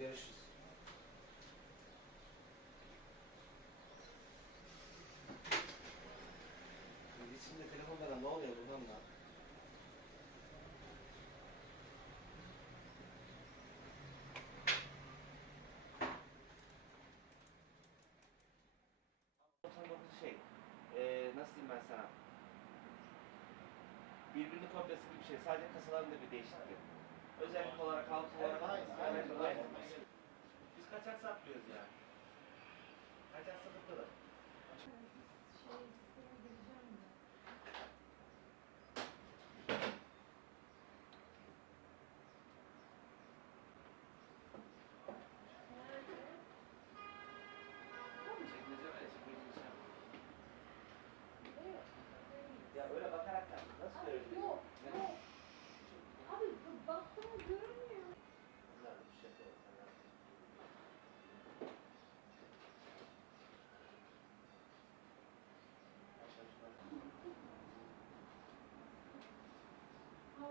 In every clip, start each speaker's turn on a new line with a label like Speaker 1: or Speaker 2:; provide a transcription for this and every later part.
Speaker 1: Görüşürüz. İçinde telefonlara ne oluyor buradan da? şey, eee nasıl diyeyim ben sana? Birbirini kopyası gibi bir şey. Sadece kasalarında bir değişiklik. Özellik olarak, alt olarak aynı. Kaçak satlıyoruz yani. Kaçak satıp da. Ya öyle bakarak da nasıl öyle?
Speaker 2: Yok,
Speaker 1: Ne?
Speaker 2: yok. Abi baktım görünmüyor.
Speaker 1: Bunlar bir şey yok.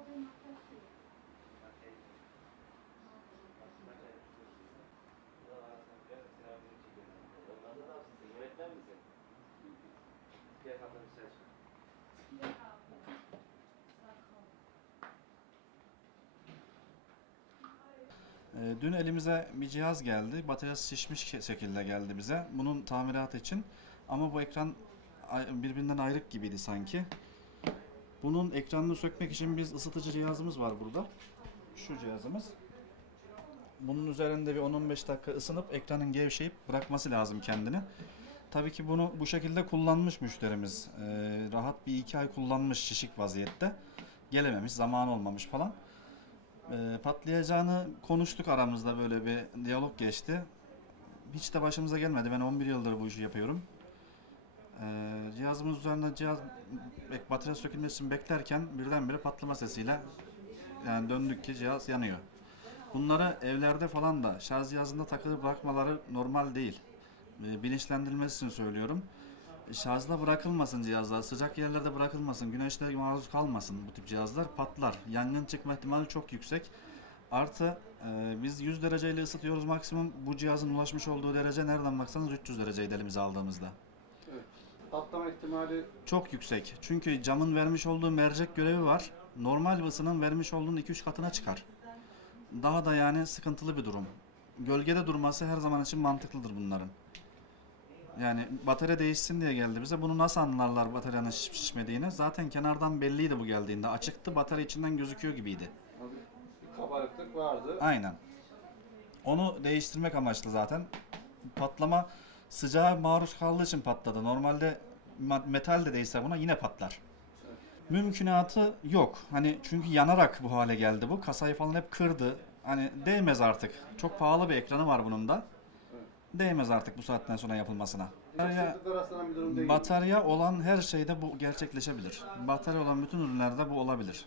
Speaker 3: Ee, Dün elimize bir cihaz geldi. Bataryası şişmiş şekilde geldi bize. Bunun tamiratı için. Ama bu ekran birbirinden ayrık gibiydi sanki. Bunun ekranını sökmek için biz ısıtıcı cihazımız var burada. Şu cihazımız. Bunun üzerinde bir 10-15 dakika ısınıp ekranın gevşeyip bırakması lazım kendini. Tabii ki bunu bu şekilde kullanmış müşterimiz. Ee, rahat bir iki ay kullanmış şişik vaziyette. Gelememiş, zaman olmamış falan. Ee, patlayacağını konuştuk aramızda böyle bir diyalog geçti. Hiç de başımıza gelmedi. Ben 11 yıldır bu işi yapıyorum. Ee, cihazımız üzerinde cihaz batarya sökülmesi için beklerken birdenbire patlama sesiyle yani döndük ki cihaz yanıyor. Bunları evlerde falan da şarj cihazında takılı bırakmaları normal değil. Ee, bilinçlendirilmesi için söylüyorum. Şarjda bırakılmasın cihazlar, sıcak yerlerde bırakılmasın, güneşte maruz kalmasın bu tip cihazlar patlar. Yangın çıkma ihtimali çok yüksek. Artı e, biz 100 dereceyle ısıtıyoruz maksimum. Bu cihazın ulaşmış olduğu derece nereden baksanız 300 dereceydi elimize aldığımızda.
Speaker 4: Patlama ihtimali
Speaker 3: Çok yüksek. Çünkü camın vermiş olduğu mercek görevi var. Normal ısının vermiş olduğunun 2-3 katına çıkar. Daha da yani sıkıntılı bir durum. Gölgede durması her zaman için mantıklıdır bunların. Yani batarya değişsin diye geldi bize. Bunu nasıl anlarlar bataryanın şişmediğini? Zaten kenardan belliydi bu geldiğinde. Açıktı, batarya içinden gözüküyor gibiydi.
Speaker 4: bir kabarıklık vardı.
Speaker 3: Aynen. Onu değiştirmek amaçlı zaten. Patlama sıcağa maruz kaldığı için patladı. Normalde ma- metal de değilse buna yine patlar. Mümkünatı yok. Hani çünkü yanarak bu hale geldi bu. Kasayı falan hep kırdı. Hani değmez artık. Çok pahalı bir ekranı var bunun da. Değmez artık bu saatten sonra yapılmasına. Batarya, batarya olan her şeyde bu gerçekleşebilir. Batarya olan bütün ürünlerde bu olabilir.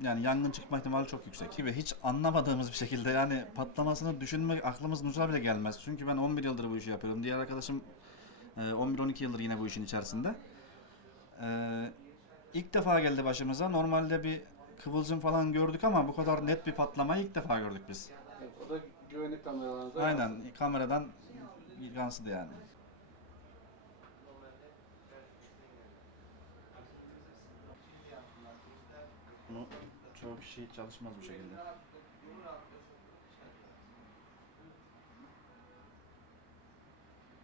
Speaker 3: Yani yangın çıkma ihtimali çok yüksek. Gibi hiç anlamadığımız bir şekilde yani patlamasını düşünmek aklımızın ucuna bile gelmez. Çünkü ben 11 yıldır bu işi yapıyorum. Diğer arkadaşım e, 11-12 yıldır yine bu işin içerisinde. E, ilk defa geldi başımıza. Normalde bir kıvılcım falan gördük ama bu kadar net bir patlamayı ilk defa gördük biz.
Speaker 4: Evet, o da güvenlik kameralarınıza
Speaker 3: Aynen kameradan yansıdı yani. Bunu çoğu kişi çalışmaz bu şekilde.